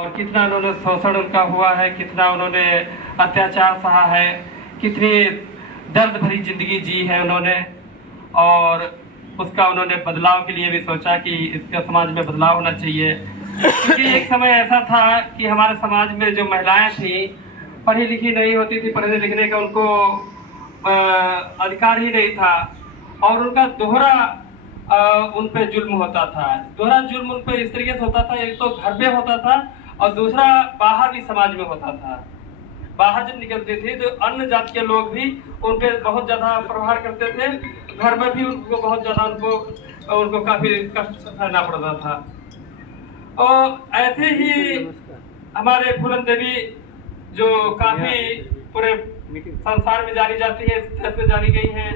और कितना उन्होंने शोषण उनका हुआ है, कितना उन्होंने अत्याचार सहा है, कितनी दर्द भरी जिंदगी जी है उन्होंने। और उसका उन्होंने बदलाव के लिए भी सोचा कि इसका समाज में बदलाव होना चाहिए, क्योंकि एक समय ऐसा था कि हमारे समाज में जो महिलाएं थी पढ़ी लिखी नहीं होती थी, पढ़ने लिखने का उनको अधिकार ही नहीं था, और उनका दोहरा उन पे जुल्म होता था। दोहरा जुल्म उन पे इस तरीके से होता था, एक तो घर पे होता था और दूसरा बाहर भी समाज में होता था। बाहर जब निकलते थे तो अन्य जाति के लोग भी उन पे बहुत ज्यादा प्रहार करते थे, घर में भी उनको बहुत ज्यादा उनको काफी कष्ट सहना पड़ता था। और ऐसे ही हमारे फूलन देवी जो काफी पूरे संसार में जानी जाती है, इस तरह से जानी गई हैं,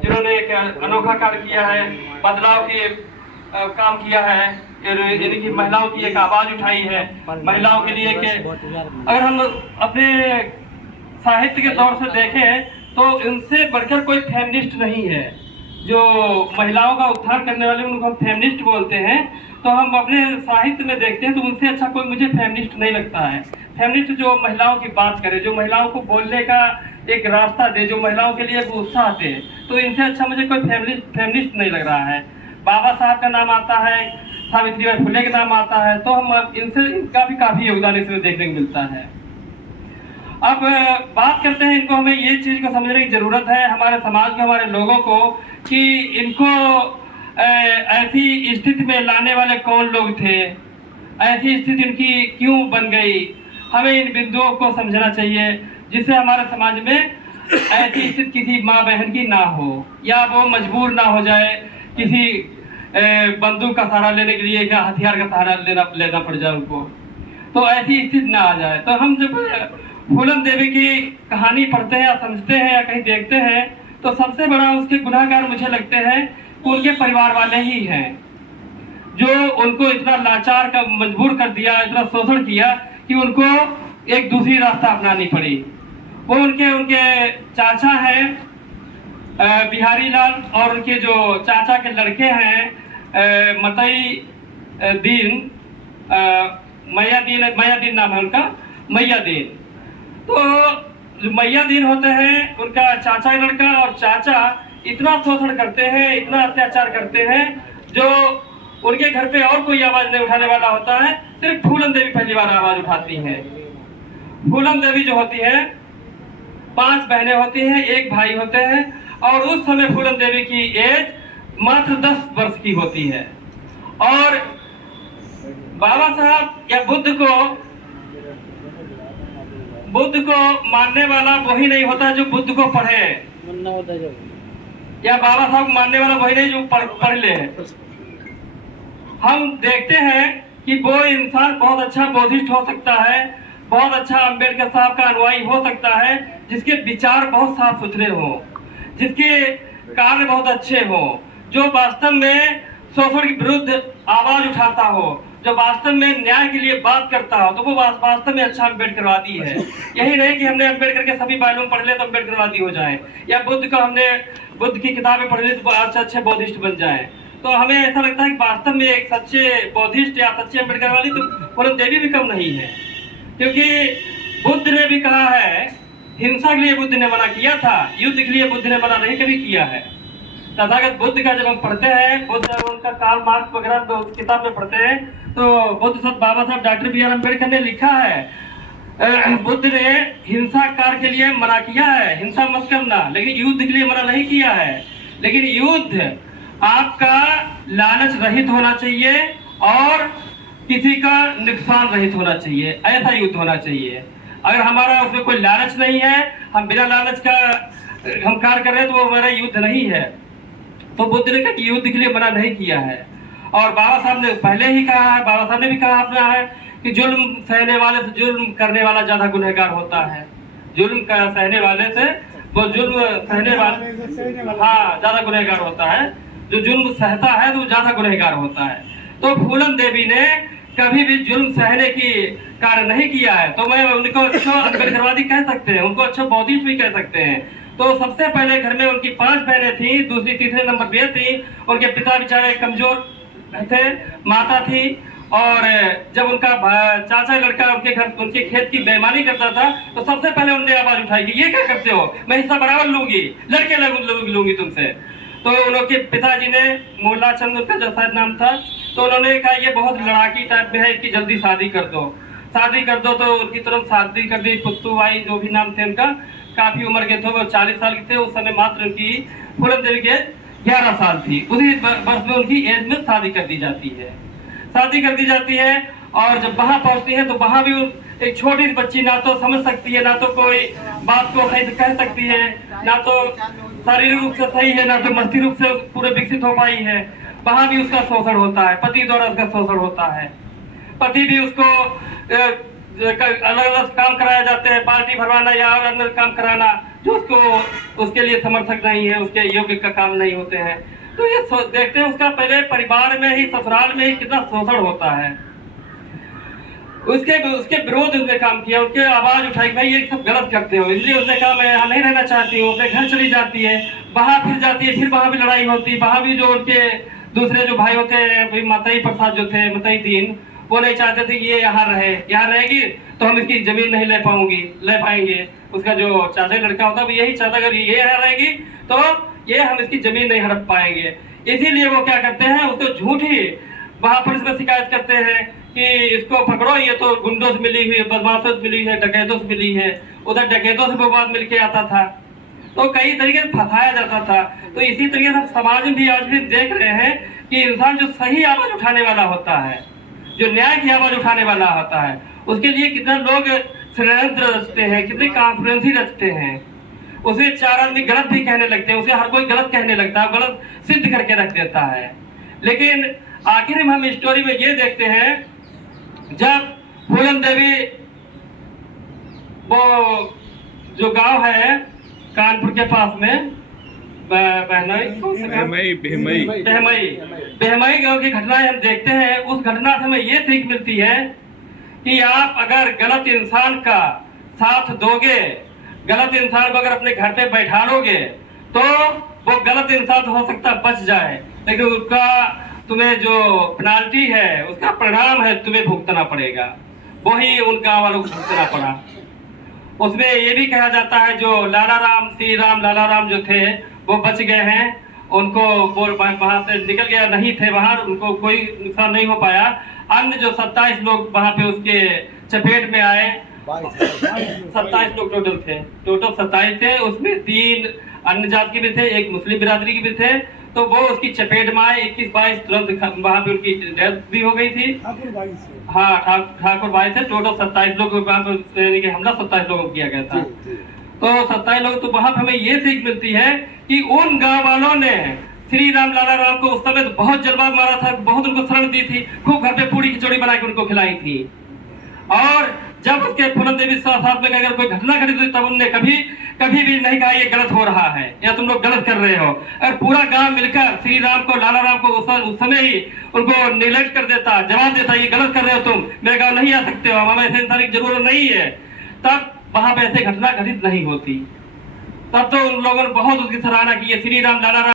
जिन्होंने एक अनोखा कार्य किया है, बदलाव के काम किया है, यानी कि महिलाओं की एक आवाज उठाई है महिलाओं के लिए। कि अगर हम अपने साहित्य के दौर से देखें तो इनसे बढ़कर कोई फेमिनिस्ट नहीं है। जो महिलाओं का उत्थान करने वाले उनको हम फेमिनिस्ट बोलते हैं, तो हम अपने साहित्य में देखते हैं तो उनसे अच्छा कोई मुझे फेमिनिस्ट नहीं लगता है। फेमिनिस्ट जो महिलाओं की बात करे, जो महिलाओं को बोलने का एक रास्ता दे, जो महिलाओं के लिए वो उत्साह दे, तो इनसे अच्छा मुझे कोई फेमिनिस्ट नहीं लग रहा है। बाबा साहब का नाम आता है, सावित्रीबाई फुले का नाम आता है, तो हम इनसे इनका भी काफी योगदान इसमें देखने को मिलता है। अब बात करते हैं, इनको हमें ये चीज को समझने की जरूरत है हमारे समाज को, हमारे लोगों को, कि इनको ऐसी स्थिति में लाने वाले कौन लोग थे, ऐसी स्थिति इनकी क्यों बन गई। हमें इन बिंदुओं को समझना चाहिए जिससे हमारे समाज में ऐसी स्थिति किसी माँ बहन की ना हो, या वो मजबूर ना हो जाए किसी बंदूक का सहारा लेने के लिए, या हथियार का सहारा लेना पड़ जाए उनको, तो ऐसी स्थिति ना आ जाए। तो हम जब फूलन देवी की कहानी पढ़ते हैं या समझते हैं या कहीं देखते हैं, तो सबसे बड़ा उसके गुनाहगार मुझे लगते हैं उनके परिवार वाले ही हैं, जो उनको इतना लाचार का मजबूर कर दिया, इतना शोषण किया कि उनको एक दूसरी रास्ता अपनानी पड़ी। वो उनके चाचा हैं बिहारी लाल, और उनके जो चाचा के लड़के हैं मतई दीन, मैया दीन नाम है उनका, मैया दीन। तो जो मैया दीन होते हैं उनका चाचा का लड़का, और चाचा इतना शोषण करते हैं, इतना अत्याचार करते हैं, जो उनके घर पे और कोई आवाज नहीं उठाने वाला होता है, सिर्फ फूलन देवी पहली बार आवाज उठाती है। फूलन देवी जो होती है, 5 बहनें होती हैं, 1 भाई होते हैं, और उस समय फूलन देवी की एज मात्र 10 वर्ष की होती है। और बाबा साहब या बुद्ध को मानने वाला वही नहीं होता जो बुद्ध को पढ़े, या बाबा साहब मानने वाला वही नहीं जो पढ़ ले। हम देखते हैं कि वो इंसान बहुत अच्छा बौद्धिस्ट हो सकता है, बहुत अच्छा अंबेडकर साहब का अनुयायी हो सकता है, जिसके विचार बहुत साफ सुथरे हो, जिसके कार्य बहुत अच्छे हो, जो वास्तव में शोषण के विरुद्ध आवाज उठाता हो, जो वास्तव में न्याय के लिए बात करता हो, तो वो वास्तव में अच्छा अम्बेडकरवादी है। यही नहीं कि हमने अम्बेडकर के सभी पहलू पढ़ ले तो अम्बेडकरवादी हो जाए, या बुद्ध की किताबें पढ़ ले तो अच्छे बौद्धिस्ट बन जाए। तो हमें ऐसा लगता है कि वास्तव में एक सच्चे बौद्धिस्ट या सच्चे अम्बेडकरवादी तो फूलन देवी भी कम नहीं है, क्योंकि बुद्ध ने भी कहा है, हिंसा के लिए बुद्ध ने मना किया था, युद्ध के लिए बुद्ध ने मना नहीं कभी किया है। तथागत बुद्ध का जब हम पढ़ते हैं, बुद्ध उनका कार्ल मार्क्स वगैरह किताब में पढ़ते हैं, तो बुद्ध बाबा साहब डॉक्टर बी आर अम्बेडकर ने लिखा है, बुद्ध ने हिंसा कार्य के लिए मना किया है, हिंसा मत करना, लेकिन युद्ध के लिए मना नहीं किया है। लेकिन युद्ध आपका लालच रहित होना चाहिए और किसी का नुकसान रहित होना चाहिए, ऐसा युद्ध होना चाहिए। अगर हमारा उसमें कोई लालच नहीं है, हम बिना लालच का हम कार्य कर रहे हैं, तो वो हमारा युद्ध नहीं है। तो बुद्ध ने कहा युद्ध के लिए मना नहीं किया है। और बाबा साहब ने पहले ही कहा है, बाबा साहब ने भी कहा अपना है कि जुल्म सहने वाले से जुल्म करने वाला ज्यादा गुनहगार होता है। जुल्म का सहने वाले से वो जुल्म सहने वाला ज्यादा गुनहगार होता है, जो जुल्म सहता है तो ज्यादा गुनहगार होता है। तो फूलन देवी ने कभी भी जुल्म सहने की कार्य नहीं किया है, तो मैं उनको अच्छा अम्बेडकरवादी कह सकते हैं, उनको अच्छा बौद्धिस्ट भी कह सकते हैं। तो सबसे पहले घर में उनकी 5 बहनें थी, दूसरी तीसरे नंबर पे थी, उनके पिता बेचारे कमजोर थे, माता थी, और जब उनका चाचा लड़का उनके घर उनके खेत की बेईमानी करता था तो सबसे पहले उन्होंने आवाज उठाई कि ये क्या करते हो, मैं हिस्सा बराबर लूंगी, लड़के लूंगी तुमसे। तो उनके पिताजी ने, मोला चंद उनका जो शायद नाम था, तो उन्होंने कहा ये बहुत लड़ाकी टाइप में है, इसकी जल्दी शादी कर दो, शादी कर दो। तो उनकी तुरंत शादी कर दी। पुत्तू भाई जो भी नाम थे उनका, काफी उम्र के थे, वो 40 साल के थे उस समय। मात्र उनकी फूलन देवी के 11 साल थी। उसी वर्ष में उनकी एज में शादी कर दी जाती है, शादी कर दी जाती है। और जब वहां पहुंचती है तो वहां भी एक छोटी सी बच्ची ना तो समझ सकती है, ना तो कोई बात को सही से कह सकती है, ना तो शारीरिक रूप से सही है, ना तो मानसिक रूप से पूरे विकसित हो पाई है। वहां भी उसका शोषण होता है, पति द्वारा उसका शोषण होता है। पति भी उसको अलग अलग काम कराया जाते हैं, पार्टी भरवाना या और अन्य काम कराना, जो उसको उसके लिए समर्थक नहीं है, उसके योग्य का काम नहीं होते हैं। तो ये देखते हैं उसका पहले परिवार में ही, ससुराल में ही कितना शोषण होता है। उसके विरोध उसने काम किया, उसके आवाज उठाई भाई ये सब गलत करते हो, इसलिए उसने कहा मैं यहाँ नहीं रहना चाहती हूँ, अपने घर चली जाती है। वहां फिर जाती है, फिर वहां भी लड़ाई होती है। वहां भी जो उनके दूसरे जो भाई होते हैं, मतई प्रसाद जो थे, मतई दीन, वो नहीं चाहते थे कि ये यहाँ रहे, यहाँ रहेगी तो हम इसकी जमीन नहीं ले पाएंगे। उसका जो चाचा लड़का होता है वो यही चाहता, अगर ये यहाँ रहेगी तो ये हम इसकी जमीन नहीं हड़प पाएंगे। इसीलिए वो क्या करते हैं, उसको झूठी वहां पुलिस में शिकायत करते हैं कि इसको पकड़ो, ये तो गुंडों से मिली हुई है, बदमाशों से मिली है, डकैतों से मिली है। उधर डकैतों से विवाद मिलके आता था, तो कई तरीके से फंसाया जाता था। तो इसी तरीके से समाज में भी आज भी देख रहे हैं कि इंसान जो सही आवाज उठाने वाला होता है, जो न्याय की आवाज उठाने वाला होता है, उसके लिए कितना लोग षड्यंत्र रचते हैं, कितनी कॉन्फ्रेंसी रचते हैं। उसे 4 आदमी गलत भी कहने लगते हैं, उसे हर कोई गलत कहने लगता है, गलत सिद्ध करके रख देता है। लेकिन आखिर में हम स्टोरी में ये देखते हैं, जब फूलन देवी वो जो गांव है कानपुर के पास में, बहमई गांव की घटनाएं हम देखते हैं। उस घटना से हमें ये सीख मिलती है कि आप अगर गलत इंसान का साथ दोगे, गलत इंसान को अगर अपने घर पे बैठा लोगे, तो वो गलत इंसान हो सकता बच जाए, लेकिन उसका तुम्हें जो पेनाल्टी है, उसका परिणाम है, तुम्हें भुगतना पड़ेगा। वही उन गाँव वालों को भुगतना पड़ा। उसमें ये भी कहा जाता है जो श्री राम लाला राम जो थे वो बच गए हैं, उनको वो वहां से निकल गया, नहीं थे वहां, उनको कोई नुकसान नहीं हो पाया। अन्य जो 27 लोग वहां पे उसके चपेट में आए, 27 लोग टोटल 27 थे। उसमें 3 अन्य जात के भी थे, 1 मुस्लिम बिरादरी के भी थे। तो वो उसकी चपेट में आए, 21-22 तुरंत वहां पे उनकी डेथ भी हो गई थी। हाँ, ठाकुर भाई थे। टोटल 27 लोग वहां पे हमला 27 लोगों को किया गया था। तो 27 लोग, तो वहां पे हमें ये सीख मिलती है कि उन गांव वालों ने श्री राम लाला राम को उस समय तो बहुत जलवा मारा था, बहुत उनको शरण दी थी, खूब घर पे पूरी खिचड़ी बना के उनको खिलाई थी। और जब उसके फूलन देवी साथ में अगर कोई घटना घटित हुई तब उनने कभी भी नहीं कहा ये गलत हो रहा है या तुम लोग गलत कर रहे हो। अगर पूरा गांव मिलकर श्री राम को, लाला राम को उस समय ही उनको निगलेक्ट कर देता, जवाब देता ये गलत कर रहे हो, तुम मेरे गाँव नहीं आ सकते हो, हमें ऐसे इंसान की जरूरत नहीं है, तब वहां पे ऐसे घटना घटित नहीं होती। तब तो उन लोगों ने बहुत उसकी सराहना की है। श्री राम लाला राम